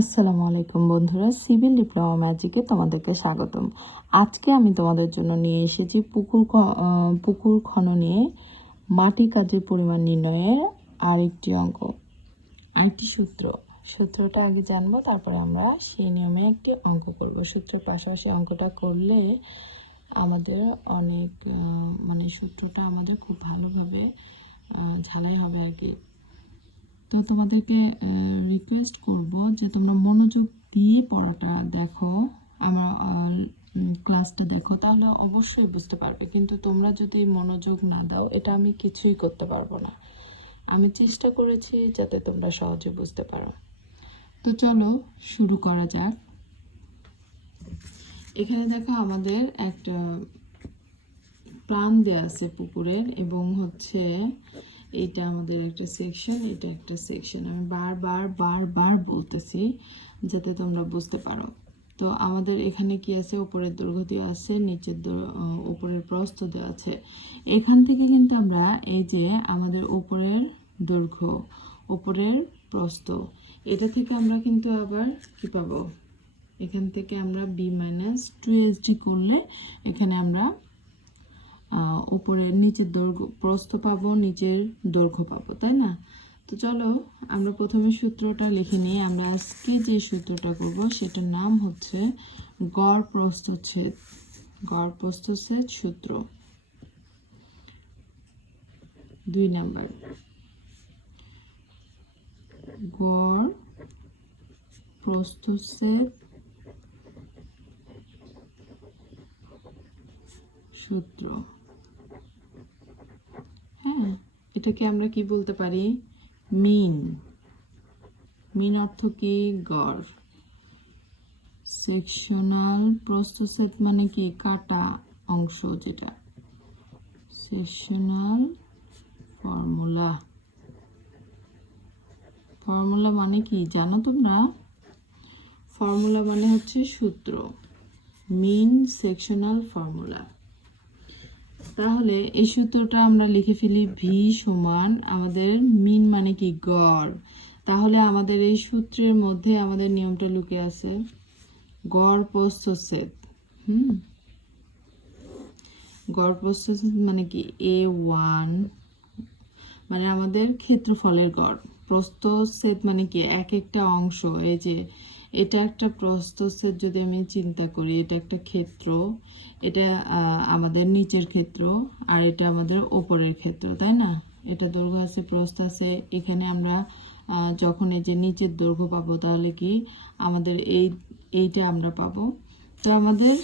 আসসালামু আলাইকুম বন্ধুরা, সিভিল ডিপ্লোমা ম্যাজিকে তোমাদেরকে স্বাগতম। আজকে আমি তোমাদের জন্য নিয়ে এসেছি পুকুর খননে মাটি কাজের পরিমাণ নির্ণয়ের আরেকটি সূত্রটা আগে জানবো, তারপরে আমরা সেই নিয়মে একটি অঙ্ক করব। সূত্রের পাশাপাশি অঙ্কটা করলে আমাদের অনেক সূত্রটা আমাদের খুব ভালোভাবে ঝালাই হবে আর কি। তো তোমাদেরকে রিকোয়েস্ট করব যে তোমরা মনোযোগ দিয়ে পড়াটা দেখো, আমার ক্লাসটা দেখো, তাহলে অবশ্যই বুঝতে পারবে। কিন্তু তোমরা যদি মনোযোগ না দাও, এটা আমি কিছুই করতে পারবো না। আমি চেষ্টা করেছি যাতে তোমরা সহজে বুঝতে পারো। তো চলো শুরু করা যাক। এখানে দেখো আমাদের একটা প্ল্যান দেওয়া আছে পুকুরের, এবং হচ্ছে এটা আমাদের একটা সেকশন, এটা একটা সেকশন। আমি বারবার বলতেছি যাতে তোমরা বুঝতে পারো। তো আমাদের এখানে কি আছে, উপরের দৈর্ঘ্য দেওয়া আছে, নিচের উপরের প্রস্থ দেওয়া আছে। এখান থেকে কিন্তু আমরা এই যে আমাদের উপরের দৈর্ঘ্য, উপরের প্রস্থ, এটা থেকে আমরা কিন্তু আবার কি পাবো, এখান থেকে আমরা b-2sd করলে এখানে আমরা উপরের নিচের দৈর্ঘ্য প্রস্থ পাবো, নিচের দৈর্ঘ্য পাবো, তাই না? তো চলো আমরা প্রথমে সূত্রটা লিখে নিই। আমরা আজকে যে সূত্রটা করব সেটার নাম হচ্ছে গড় প্রস্থচ্ছেদ সূত্র। 2 নাম্বার, গড় প্রস্থচ্ছেদ সূত্র। হ্যাঁ, এটাকে আমরা কি বলতে পারি, মিন অর্থ কি, গড়। সেকশনাল প্রস্থচ্ছেদ মানে কি, কাটা অংশ, যেটা সেকশনাল ফর্মুলা মানে কি জানো তোমরা? ফর্মুলা মানে হচ্ছে সূত্র, মিন সেকশনাল ফর্মুলা। তাহলে এই সূত্রটা আমরা লিখে ফেলি, ভি সমান আমাদের মিন মানে কি, গড়। তাহলে আমাদের এই সূত্রের মধ্যে আমাদের নিয়মটা লুকিয়ে আছে, গড় প্রস্থচ্ছেদ। গড় প্রস্থচ্ছেদ মানে কি, A1 মানে আমাদের ক্ষেত্রফলের গড়। প্রস্থচ্ছেদ মানে কি, এক একটা অংশ। এই যে এটা একটা প্রস্থচ্ছেদ, যদি আমি চিন্তা করি, এটা একটা ক্ষেত্র, এটা আমাদের নিচের ক্ষেত্র, আর এটা আমাদের ওপরের ক্ষেত্র, তাই না? এটা দৈর্ঘ্য আছে, প্রস্থ আছে। এখানে আমরা যখন এই যে নিচের দৈর্ঘ্য পাবো, তাহলে কি আমাদের এইটা আমরা পাবো। তো আমাদের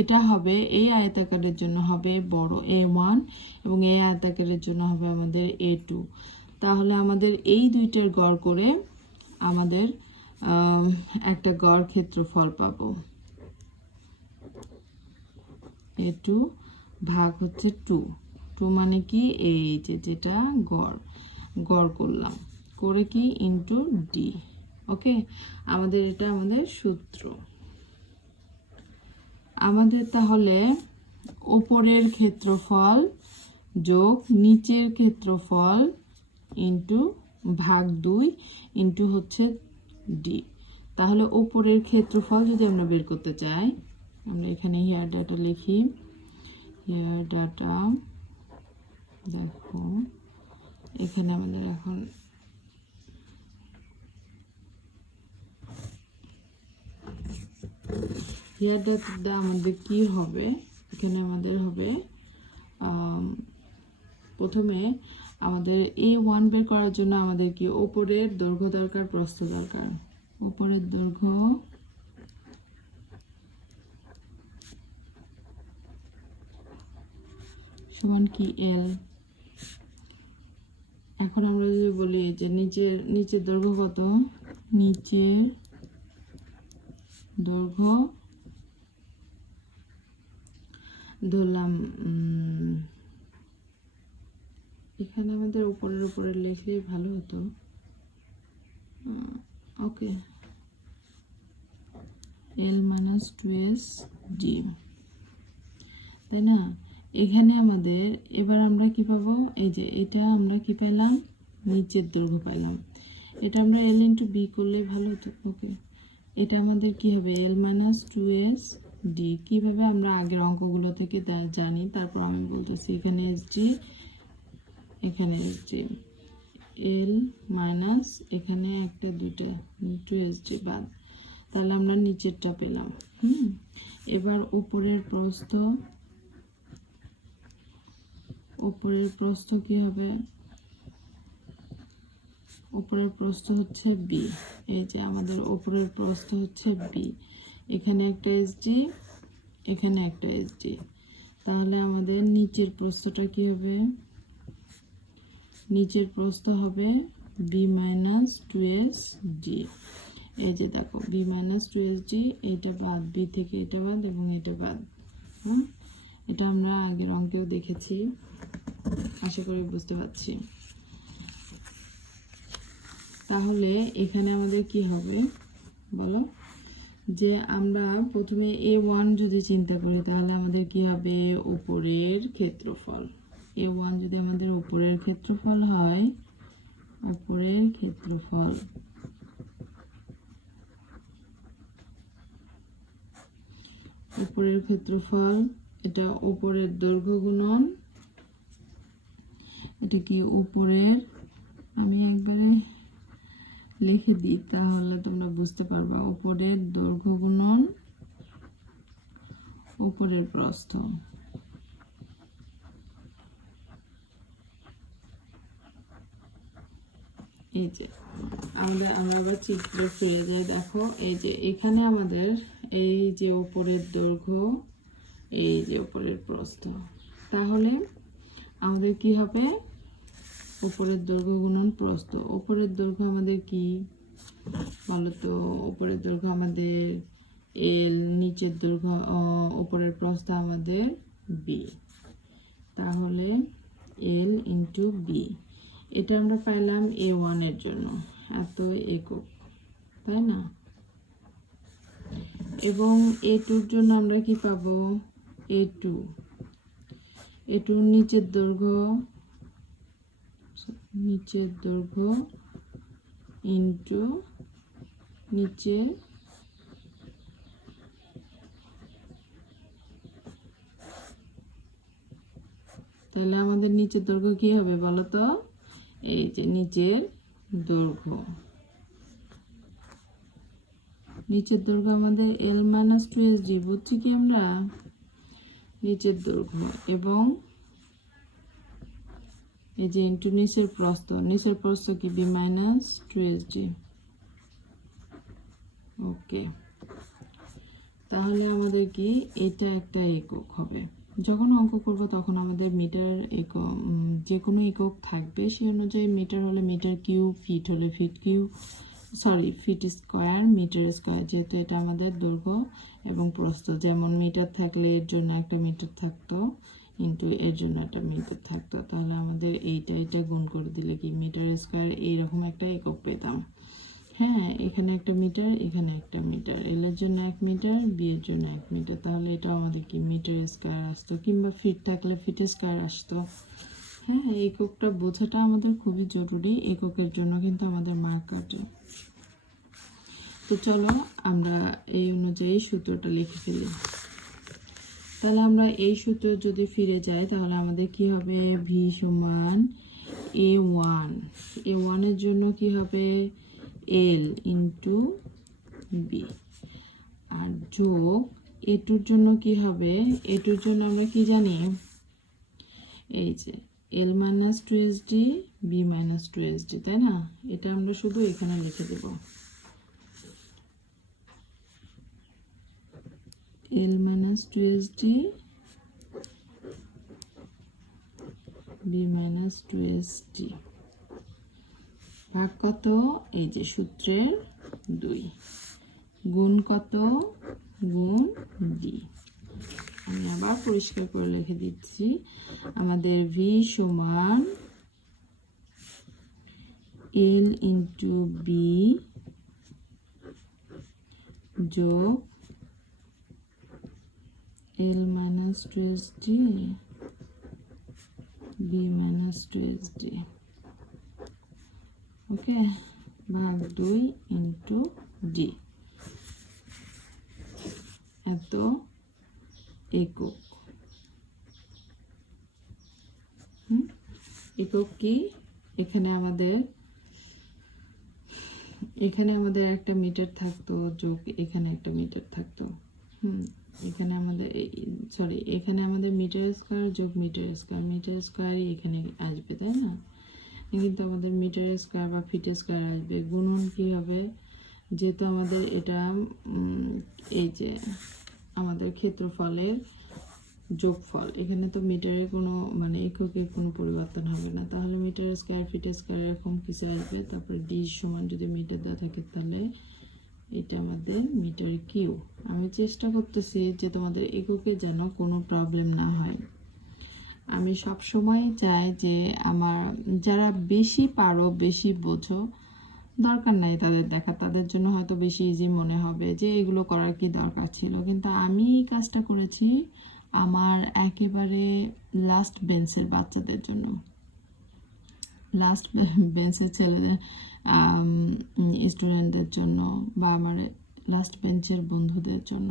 এটা হবে, এই আয়তাকারের জন্য হবে বড় A1, এবং এই আয়তাকারের জন্য হবে আমাদের A2। তাহলে আমাদের এই দুইটার গড় করে আমাদের একটা গড় ক্ষেত্রফল পাবো। A2 ভাগ হচ্ছে 2 মানে কি, এই যেটা গড় করলাম, করে কি ইন্টু ডি। ওকে, এটা আমাদের সূত্র। আমাদের তাহলে উপরের ক্ষেত্রফল যোগ নিচের ক্ষেত্রফল ইন্টু ভাগ 2 ইন্টু হচ্ছে ডি। তাহলে উপরের ক্ষেত্রফল যদি আমরা বের করতে চাই, আমরা এখানে হেয়ার ডাটা লিখি। হেয়ার ডাটা, দেখো এখানে আমাদের এখন হেয়ার ডাটা আমাদের কি হবে, এখানে আমাদের হবে প্রথমে আমাদের A1 বের করার জন্য আমাদের কি, উপরের দৈর্ঘ্য দরকার, প্রস্থ দরকার। উপরের দৈর্ঘ্য সমান কি, L। এখন আমরা যদি বলি যে নিচের দৈর্ঘ্য কত, নিচের দৈর্ঘ্য ধরলাম, এখানে আমাদের উপরে লিখলেই ভালো হতো। ওকে, L-2sd, তাই না? এখানে আমাদের এবার আমরা কি পাবো, এই যে এটা আমরা কি পেলাম, নিচের দৈর্ঘ্য পেলাম। এটা আমরা এল ইন্টু বি করলে ভালো হতো। ওকে, এটা আমাদের কি হবে, এল মাইনাস টু এস ডি। কীভাবে আমরা আগের অঙ্কগুলো থেকে জানি, তারপর আমি বলতেছি। এখানে এস ডি, এখানে এস ডি, এল মাইনাস এখানে একটা দুইটা টু এস ডি বাদ, তাহলে আমরা নিচেরটা পেলাম। এবার উপরের প্রস্থ, উপরের প্রস্থ কি হবে, উপরের প্রস্থ হচ্ছে বি। এই যে আমাদের উপরের প্রস্থ হচ্ছে বি, এখানে একটা এসডি, এখানে একটা এসডি, তাহলে আমাদের নিচের প্রস্থটা কি হবে, নিচের প্রস্থ হবে B minus two S D. এই যে দেখো B minus two S D, এইটা বাদ, বি থেকে এটা বাদ এবং এটা বাদ। এটা আমরা আগের অঙ্কেও দেখেছি, আশা করি বুঝতে পারছি। তাহলে এখানে আমাদের কি হবে বলো, যে আমরা প্রথমে এ ওয়ান যদি চিন্তা করি, তাহলে আমাদের কি হবে, উপরের ক্ষেত্রফল। এ ওয়ান যদি আমাদের উপরের ক্ষেত্রফল হয়, উপরের ক্ষেত্রফল, উপরের ক্ষেত্রফল, এটা উপরের দৈর্ঘ্য গুণন, এটা কি উপরের, আমি একবারে লিখে দিই তাহলে তোমরা বুঝতে পারবা, উপরের দৈর্ঘ্য গুণন উপরের প্রস্থ। এই যে আমরা আবার চিত্রে ফিরে যাই, দেখো এই যে এখানে আমাদের এই যে উপরের দৈর্ঘ্য, এই যে উপরের প্রস্থ, তাহলে আমাদের কি হবে, উপরের দৈর্ঘ্য গুণন প্রস্থ। উপরের দৈর্ঘ্য আমাদের কি বলতো, উপরের দৈর্ঘ্য আমাদের এল, নিচের দৈর্ঘ্য উপরের প্রস্থ আমাদের বি, তাহলে এল ইন্টু বি। এটা আমরা পাইলাম এ ওয়ানের জন্য এত একক, তাই না? এবং এ টুর জন্য আমরা কি পাবো, এ টু, এ টুর নিচের দৈর্ঘ্য, নিচের দৈর্ঘ্য ইন্টু নিচের, তাহলে আমাদের নিচের দৈর্ঘ্য কি হবে বলো তো, এই যে নিচের দৈর্ঘ্য, নিচের দৈর্ঘ্য আমাদের এল মাইনাস টু এস ডি, বুঝছি কি আমরা, নিচের দৈর্ঘ্য, এবং এই যে ইন্টু নিচের প্রস্থ, নিচের প্রস্থ কি B minus two S D. Okay, তাহলে আমাদের কি এটা একটা একক হবে। যখন অঙ্ক করব তখন আমাদের মিটার একক, যে কোনো একক থাকবে, সেই অনুযায়ী মিটার হলে মিটার কিউব, ফিট হলে feet cube, sorry feet square, metre square, যেহেতু এটা আমাদের দৈর্ঘ্য এবং প্রস্থ, যেমন মিটার থাকলে এর জন্য একটা মিটার থাকতো, ইন্টু এর জন্য একটা মিটার থাকতো, তাহলে আমাদের এটা গুণ করে দিলে কি মিটার স্কোয়ার এইরকম একটা একক পেতাম। হ্যাঁ, এখানে একটা মিটার, এখানে একটা মিটার, এল এর জন্য 1 মিটার, বি এর জন্য 1 মিটার, তাহলে এটা আমাদের কি মিটার স্কোয়ার আসতো, কিংবা ফিট থাকলে ফিট স্কোয়ার আসতো। হ্যাঁ, এককটা বোঝাটা আমাদের খুবই জরুরি, এককের জন্য কিন্তু আমাদের মার্ক কাটে। তো চলো আমরা এই অনুযায়ী সূত্রটা লিখে ফেলি। তাহলে আমরা এই সূত্র যদি ফিরে যাই, তাহলে আমাদের কি হবে, ভি সমান এ ওয়ান, এ ওয়ানের জন্য কি হবে, এল ইন্টু বি, আর যোগ এ টুর জন্য কি হবে, এ টুর জন্য আমরা কি জানি, এই যে L minus two S D, B minus two S D, তাই না? এটা আমরা শুধু এখানে লিখে দেব, L minus two S D, B minus two S D, ভাগ কত, এই যে সূত্রের 2, গুণ কত, গুণ ডি। আমি আবার পরিষ্কার করে লিখে দিচ্ছি, আমাদের ভি সমান এল ইন্টু বি যোগ L minus two S D, B minus two S D. Okay, ভাগ 2 ইন্টু ডি, এত একক। একক কি, এখানে আমাদের একটা মিটার থাকতো, যোগ এখানে একটা মিটার থাকতো। এখানে আমাদের এখানে আমাদের মিটার স্কয়ার যোগ মিটার স্কয়ারই এখানে আসবে, তাই না? কিন্তু আমাদের মিটার স্কয়ার বা ফিট স্কয়ার আসবে। গুণন কি হবে, যেহেতু আমাদের এটা এই যে আমাদের ক্ষেত্রফলের যোগফল, এখানে তো মিটারের কোনো মানে এককের কোনো পরিবর্তন হবে না, তাহলে মিটার স্কয়ার ফিট স্কয়ার এরকম কিছু আসবে। তারপরে ডি সমান যদি মিটার দেওয়া থাকে তাহলে এটা আমাদের মিটার কিউ। আমি চেষ্টা করতেছি যে তোমাদের এককে যেন কোনো প্রবলেম না হয়। আমি সব সময় চাই যে আমার যারা বেশি পারো, বেশি বোঝো, দরকার নাই তাদের দেখা, তাদের জন্য হয়তো বেশি ইজি মনে হবে যে এগুলো করার কি দরকার ছিল। কিন্তু আমি এই কাজটা করেছি আমার একেবারে লাস্ট বেঞ্চের বাচ্চাদের জন্য, লাস্ট বেঞ্চের ছেলেদের স্টুডেন্টদের জন্য, বা আমার লাস্ট বেঞ্চের বন্ধুদের জন্য,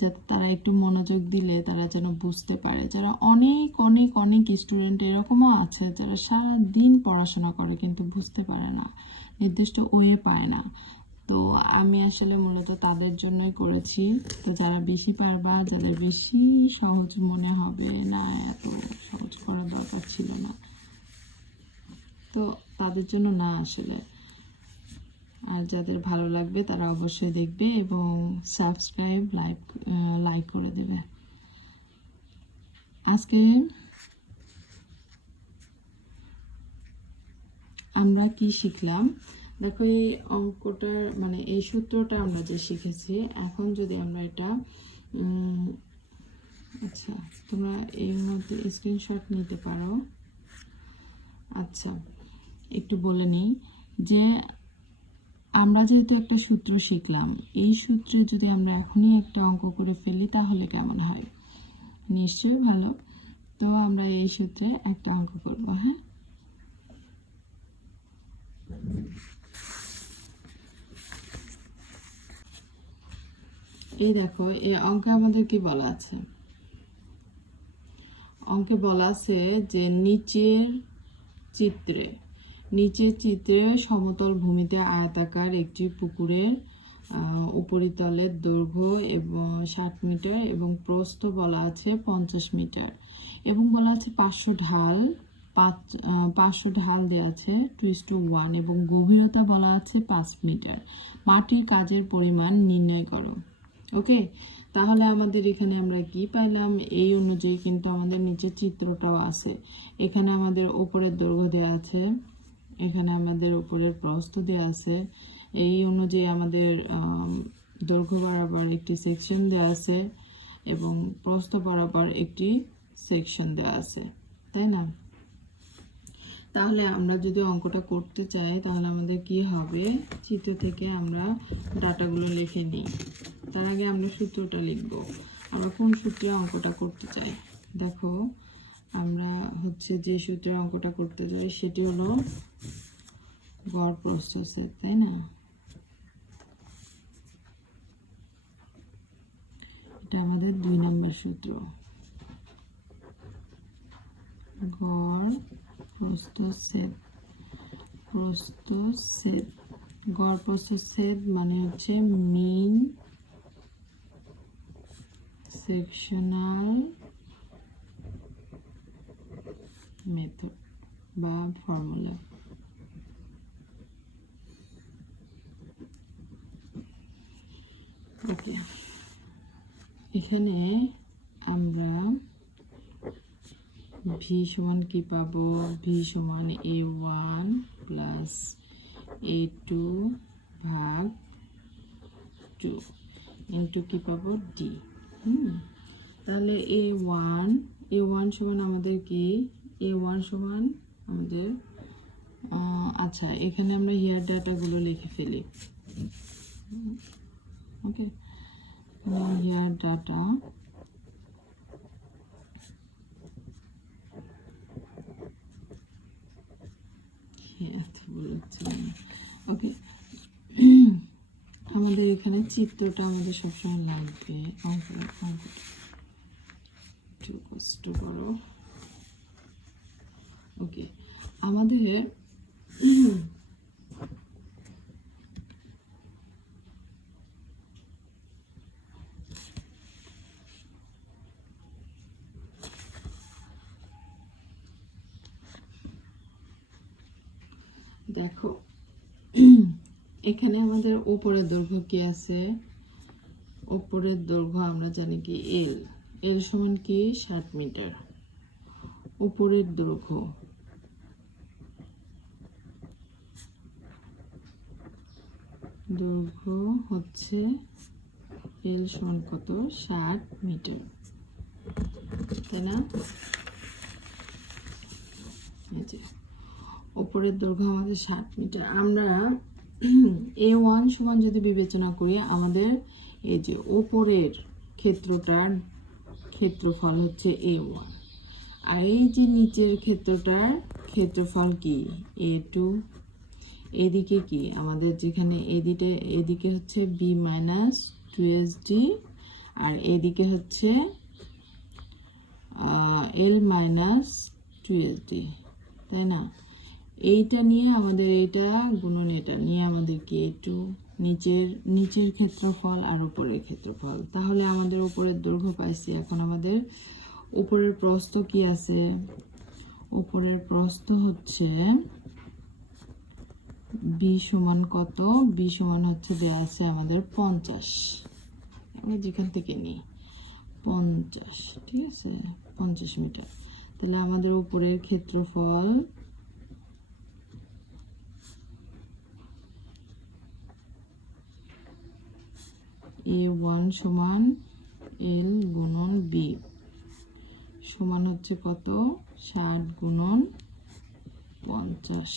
যাতে তারা একটু মনোযোগ দিলে তারা যেন বুঝতে পারে। যারা অনেক অনেক অনেক স্টুডেন্ট এরকমও আছে যারা সারা দিন পড়াশোনা করে কিন্তু বুঝতে পারে না, নির্দিষ্ট ওয়ে পায় না। তো আমি আসলে মূলত তাদের জন্যই করেছি। তো যারা বেশি পারবা, যাদের বেশি সহজ মনে হবে না, এত সহজ করার দরকার ছিল না, তো তাদের জন্য না আসলে। আর যাদের ভালো লাগবে তারা অবশ্যই দেখবে এবং সাবস্ক্রাইব লাইক করে দেবে। আজকে আমরা কি শিখলাম দেখো, এই অঙ্কটার মানে এই সূত্রটা আমরা যে শিখেছি, এখন যদি আমরা এটা আচ্ছা তোমরা এর মধ্যে স্ক্রিনশট নিতে পারো। আচ্ছা একটু বলে নিই যে আমরা যেহেতু একটা সূত্র শিখলাম, এই সূত্রে যদি আমরা এখনই একটা অঙ্ক করে ফেলি তাহলে কেমন হয়? নিশ্চয়ই ভালো। তো আমরা এই সূত্রে একটা অঙ্ক করব। হ্যাঁ, এই দেখো এই অঙ্কে আমাদের কি বলা আছে, অঙ্কে বলা আছে যে নিচের চিত্রে সমতল ভূমিতে আয়তাকার একটি পুকুরের উপরিতলের দৈর্ঘ্য এবং 60 মিটার এবং প্রস্থ বলা আছে 50 মিটার এবং বলা আছে 500 ঢাল দেওয়া আছে 2:1 এবং গভীরতা বলা আছে 5 মিটার। মাটির কাজের পরিমাণ নির্ণয় করো। ওকে, তাহলে আমাদের এখানে আমরা কি পাইলাম, এই অনুযায়ী কিন্তু আমাদের নিচের চিত্রটাও আছে। এখানে আমাদের উপরের দৈর্ঘ্য দেওয়া আছে, এখানে আমাদের উপরের প্রস্থ দেওয়া আছে, এই অনুযায়ী আমাদের দৈর্ঘ্য বরাবর একটি সেকশন দেওয়া আছে এবং প্রস্থ বরাবর একটি সেকশন দেওয়া আছে, তাই না? তাহলে আমরা যদি অঙ্কটা করতে চাই তাহলে আমাদের কি হবে, চিত্র থেকে আমরা ডাটাগুলো লিখে নিই। তার আগে আমরা সূত্রটা লিখব। আমরা কোন সূত্রে অঙ্কটা করতে চাই, দেখো আমরা হচ্ছে যে সূত্রে অঙ্কটা করতে চাই সেটি হলো গড় প্রস্থ ছেদ, তাই না? এটা আমাদের 2 নম্বর সূত্র। গড় প্রস্থ ছেদ, গড় প্রস্থ ছেদ মানে হচ্ছে মিন সেকশনাল মেথড বা ফর্মুলা। ওকে, এখানে আমরা ভি সমান কি পাবো, ভি সমান a1 প্লাস a2 ভাগ 2 ইন্টু কি পাবো ডি। তাহলে a1 সমান আমাদের কি, a1 সমান আমাদের আচ্ছা এখানে আমরা হিয়ার ডাটাগুলো লিখে ফেলি। ওকে, হিয়ার ডাটা এত বলছি ওকে, আমাদের এখানে চিত্রটা আমাদের সবসময় লাগবে। অঙ্কটা একটু কষ্ট করো। ওকে, আমাদের দেখো, এখানে আমাদের উপরের দৈর্ঘ্য কি আছে? উপরের দৈর্ঘ্য আমরা জানি কি এল, এল সমান কি 60 মিটার। উপরের দৈর্ঘ্য হচ্ছে এল সমান কত? 60 মিটার, তাই না? এই যে উপরের দৈর্ঘ্য আমাদের 60 মিটার। আমরা A1 সমান যদি বিবেচনা করি, আমাদের এই যে উপরের ক্ষেত্রটার ক্ষেত্রফল হচ্ছে A1, আর এই যে নিচের ক্ষেত্রটার ক্ষেত্রফল কি? A2। এদিকে কি আমাদের, যেখানে এদিকে হচ্ছে B মাইনাস 2SD, আর এদিকে হচ্ছে L মাইনাস 2SD, তাই না? এইটা নিয়ে আমাদের, এইটা গুণন এটা নিয়ে আমাদের কি A2, নিচের ক্ষেত্রফল আর উপরের ক্ষেত্রফল। তাহলে আমাদের উপরের দৈর্ঘ্য পাইছি। এখন আমাদের উপরের প্রস্থ কি আছে? উপরের প্রস্থ হচ্ছে B সমান কত? B সমান হচ্ছে দেওয়া আছে আমাদের 50, আমরা যেখান থেকে নিই 50, ঠিক আছে, 50 মিটার। তাহলে আমাদের উপরের ক্ষেত্রফল A1 সমান L গুণন B সমান হচ্ছে কত? 60 গুণন 50।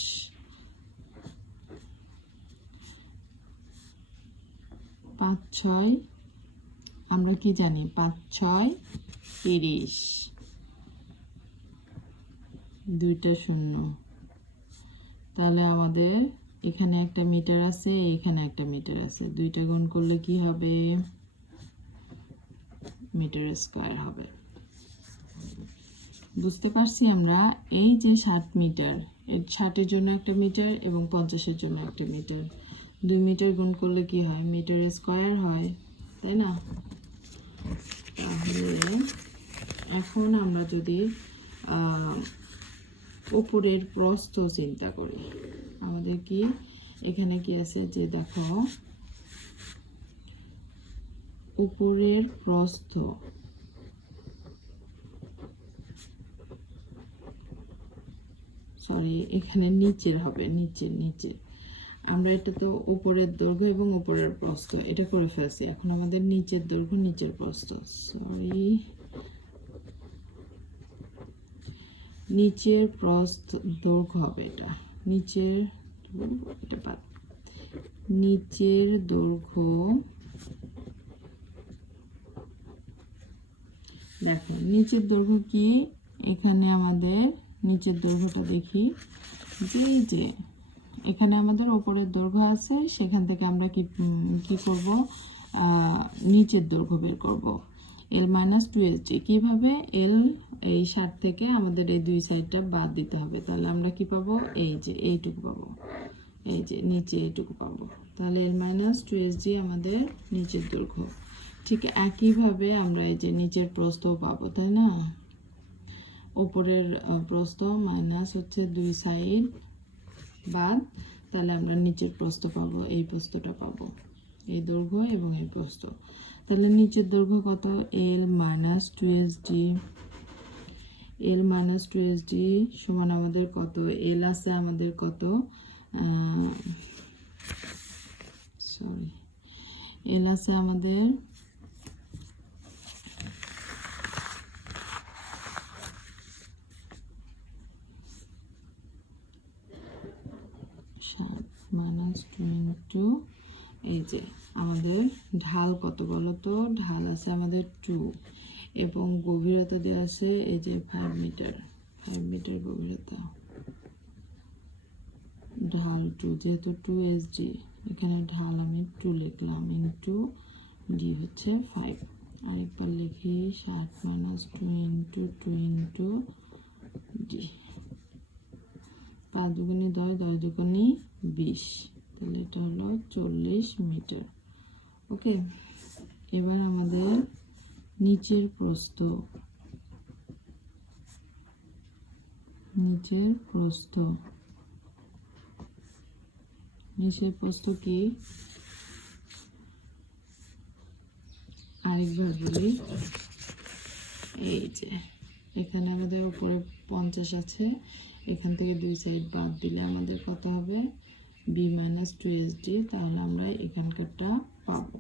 5 6, আমরা কি জানি? 5 6 30, দুইটা শূন্য। তাহলে আমাদের এখানে একটা মিটার আছে, এখানে একটা মিটার আছে, দুইটা গুণ করলে কি হবে? মিটার স্কয়ার হবে। বুঝতে পারছি আমরা? এই যে 60 মিটার, 60-এর জন্য একটা মিটার এবং 50-এর জন্য একটা মিটার, 2 মিটার গুণ করলে কি হয়? মিটার স্কয়ার হয়, তাই না? তাহলে এখন আমরা যদি উপরের প্রস্থ চিন্তা করি, আমাদের কি এখানে কি আছে? যে দেখো, উপরের প্রস্থ এখানে নিচের হবে, নিচের। আমরা এটা তো উপরের দৈর্ঘ্য এবং উপরের প্রস্থ এটা করে ফেলছি। এখন আমাদের নিচের দৈর্ঘ্য নিচের প্রস্থ, নিচের প্রস্থ দৈর্ঘ্য হবে এটা, নিচের দৈর্ঘ্য। দেখো নিচের দৈর্ঘ্য কি? এখানে আমাদের নিচের দৈর্ঘ্যটা দেখি, যে এখানে আমাদের উপরের দৈর্ঘ্য আছে, সেখান থেকে আমরা কি করব? নিচের দৈর্ঘ্য বের করব, L মাইনাস 2SD। কীভাবে? L এই 60 থেকে আমাদের এই দুই সাইডটা বাদ দিতে হবে। তাহলে আমরা কি পাবো? এই যে এইটুকু পাবো, এই যে নিচে এইটুকু পাবো। তাহলে L মাইনাস 2SD আমাদের নিচের দৈর্ঘ্য। ঠিক একইভাবে আমরা এই যে নিচের প্রস্থ পাবো, তাই না? উপরের প্রস্থ মাইনাস হচ্ছে দুই সাইড বাদ, তাহলে আমরা নিচের প্রস্থ পাবো, এই প্রস্থটা পাবো, এই দৈর্ঘ্য এবং এই প্রস্থ। তাহলে নিচের দৈর্ঘ্য কত? L minus 2SD। L minus 2SD সমান আমাদের কত? L আছে আমাদের কত? L আছে আমাদের 7 মাইনাস 2 এই যে আমাদের ঢাল কত বলো তো? ঢাল আছে আমাদের 2 এবং গভীরতা দেওয়া আছে এই যে 5 মিটার, 5 মিটার গভীরতা। ঢাল 2, যেহেতু 2 এসডি এখানে ঢাল আমি 2 লিখলাম, ইন্টু ডি হচ্ছে 5। আরেকবার লিখি 60 মাইনাস 2 ইন্টু 2 ইন্টু ডি। 5 দুগুণে 10, 10 দুগুণে 20, তাহলে এটা হলো 40 মিটার। ওকে, এবার আমাদের নিচের প্রস্থ, নিচের প্রস্থ কি আরেকবার বলি, এই যে এখানে আমাদের উপরে 50 আছে, এখান থেকে 2 সাইড বাদ দিলে আমাদের কত হবে, বি মাইনাস 2 এসডি, তাহলে আমরা এখানকারটা পাবো।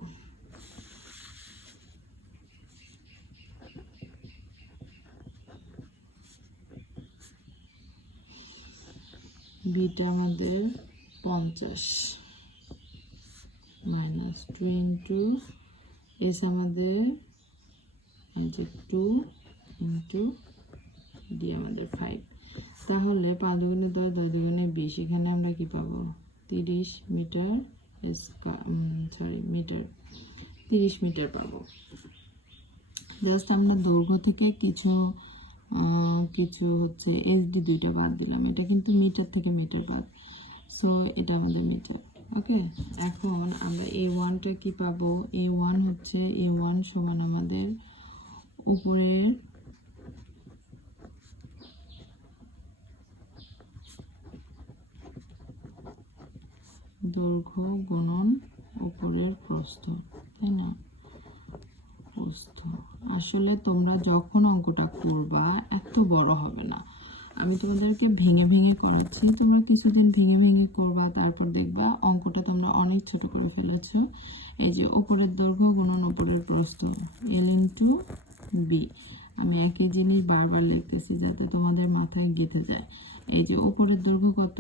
বিটা আমাদের 50 মাইনাস 2 ইন্টু এস আমাদের 2 ইন্টু ডি আমাদের 5। তাহলে 5 দুগুণে 10, 10 দুগুণে 20, এখানে আমরা কি পাবো 30 মিটার মিটার 30 মিটার পাবো। জাস্ট আমরা দৈর্ঘ্য থেকে কিছু হচ্ছে এসডি দুইটা বাদ দিলাম, এটা কিন্তু মিটার থেকে মিটার বাদ, সো এটা আমাদের মিটার। ওকে, এখন আমরা A1টা কি পাবো, A1 হচ্ছে A1 সমান আমাদের উপরের দৈর্ঘ্য গুণন উপরের প্রস্থ, তাই না, প্রস্থ। আসলে তোমরা যখন অঙ্কটা করবা এত বড় হবে না, আমি তোমাদেরকে ভেঙে ভেঙে করাচ্ছি, তোমরা কিছুদিন ভেঙে ভেঙে করবা, তারপর দেখবা অঙ্কটা তোমরা অনেক ছোট করে ফেলেছো। এই যে উপরের দৈর্ঘ্য গুণন উপরের প্রস্থ, এল ইন্টু বি, আমি একই জিনিস বারবার লিখতেছি যাতে তোমাদের মাথায় গেঁথে যায়। এই যে উপরের দৈর্ঘ্য কত,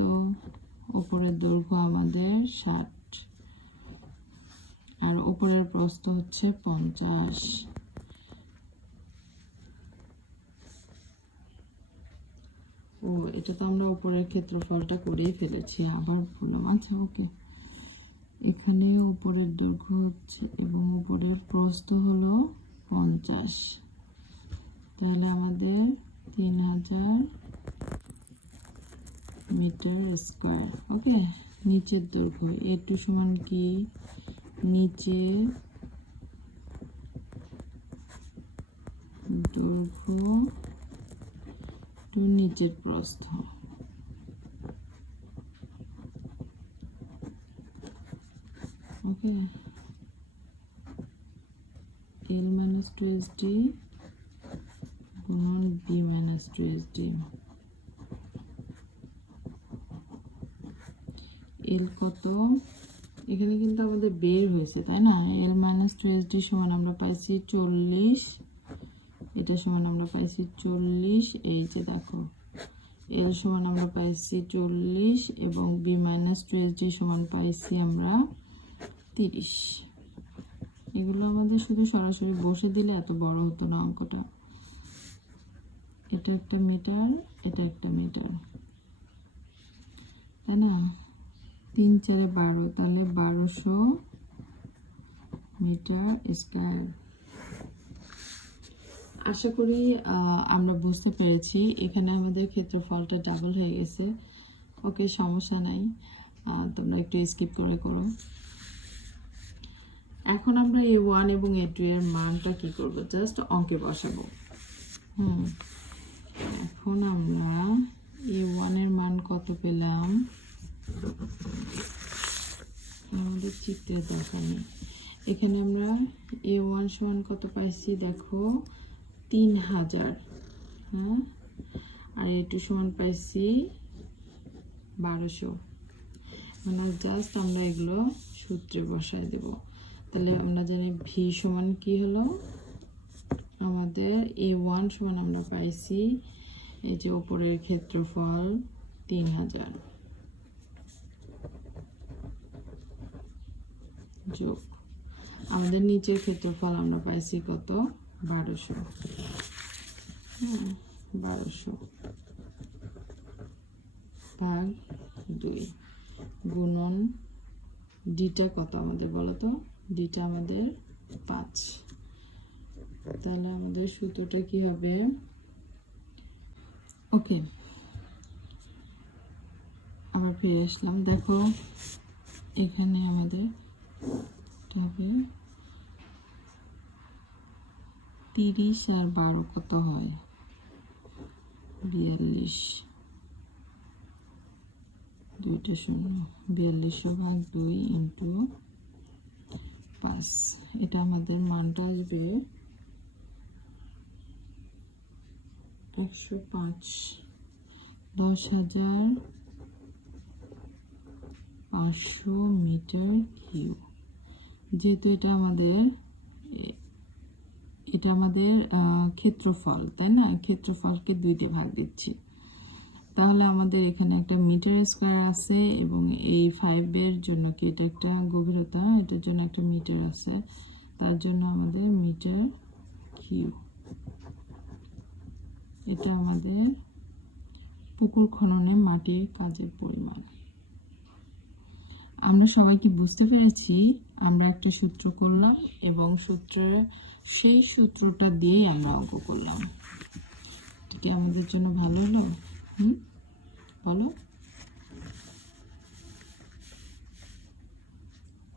উপরের দৈর্ঘ্য আমাদের 60, আর উপরের প্রস্থ হচ্ছে 50। ও, এটা তো আমরা উপরের ক্ষেত্রফলটা করেই ফেলেছি, আবার বললাম। আচ্ছা ওকে, এখানে উপরের দৈর্ঘ্য হচ্ছে এবং উপরের প্রস্থ হলো 50, তাহলে আমাদের 3000 মিটার স্কোয়ার। ওকে, নিচের দৈর্ঘ্য A2 সমান কি, নিচে দৈর্ঘ্য টু নিচের প্রস্থ। ওকে, L মাইনাস 2SD গুণন B মাইনাস 2SD, L কত, এখানে কিন্তু আমাদের বের হয়েছে তাই না, L মাইনাস 2SD সমান আমরা পাইছি 40, এটা সমান আমরা পাইছি 40, এই যে দেখো L সমান আমরা পাইছি 40 এবং B মাইনাস 2SD সমান পাইছি আমরা 30। এগুলো আমাদের শুধু সরাসরি বসে দিলে এত বড় হতো না অঙ্কটা। এটা একটা মিটার, এটা একটা মিটার, তাই না, 3 4 12, তাহলে 1200 মিটার স্কয়ার। আশা করি আমরা বুঝতে পেরেছি। এখানে আমাদের ক্ষেত্রফলটা ডাবল হয়ে গেছে। ওকে, সমস্যা নাই, তোমরা একটু স্কিপ করে করো। এখন আমরা A1 এবং A2 এর মানটা কি করব, জাস্ট অঙ্কে বসাবো। এখন আমরা A1 এর মান কত পেলাম, আমাদের চিত্রের দরকার নেই, এখানে আমরা A1 সমান কত পাইছি দেখো 3000, হ্যাঁ, আর A2 সমান পাইছি 1200, মানে জাস্ট আমরা এগুলো সূত্রে বসায় দেব। তাহলে আমরা জানি V সমান কি হলো, আমাদের A1 সমান আমরা পাইছি এই যে উপরের ক্ষেত্রফল 3000 যোগ আমাদের নিচের ক্ষেত্রফল আমরা পাইছি কত 1200, 1200 ভাগ 2। গুণন ডিটা কত আমাদের বলো তো? ডিটা আমাদের 5। তাহলে আমাদের সূত্রটা কি হবে? ওকে, আবার ফিরে আসলাম। দেখো এখানে আমাদের হবে 30 আর 12 কত হয়? 42। দুইটা শূন্য, 42/2 ইন্টু 5। এটা আমাদের মানটা আসবে 105। 10,500 মিটার কিউব। যেহেতু এটা আমাদের ক্ষেত্রফল, তাই না? ক্ষেত্রফলকে 2 দিয়ে ভাগ দিচ্ছি। তাহলে আমাদের এখানে একটা মিটার স্কয়ার আছে এবং এই 5 এর জন্য কি এটা একটা গভীরতা, এটার জন্য একটা মিটার আছে, তার জন্য আমাদের মিটার কিউব। এটা আমাদের পুকুর খননে মাটির কাজের পরিমাণ। আমরা সবাই কি বুঝতে পেরেছি? আমরা একটা সূত্র করলাম এবং সেই সূত্রটা দিয়েই আমরা অঙ্ক করলাম। কি আমাদের জন্য ভালো হলো? বলো।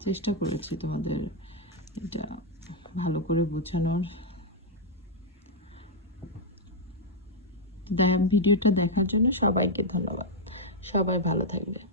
চেষ্টা করেছি তোমাদের এটা ভালো করে বোঝানোর। ভিডিওটা দেখার জন্য সবাইকে ধন্যবাদ। সবাই ভালো থাকবে।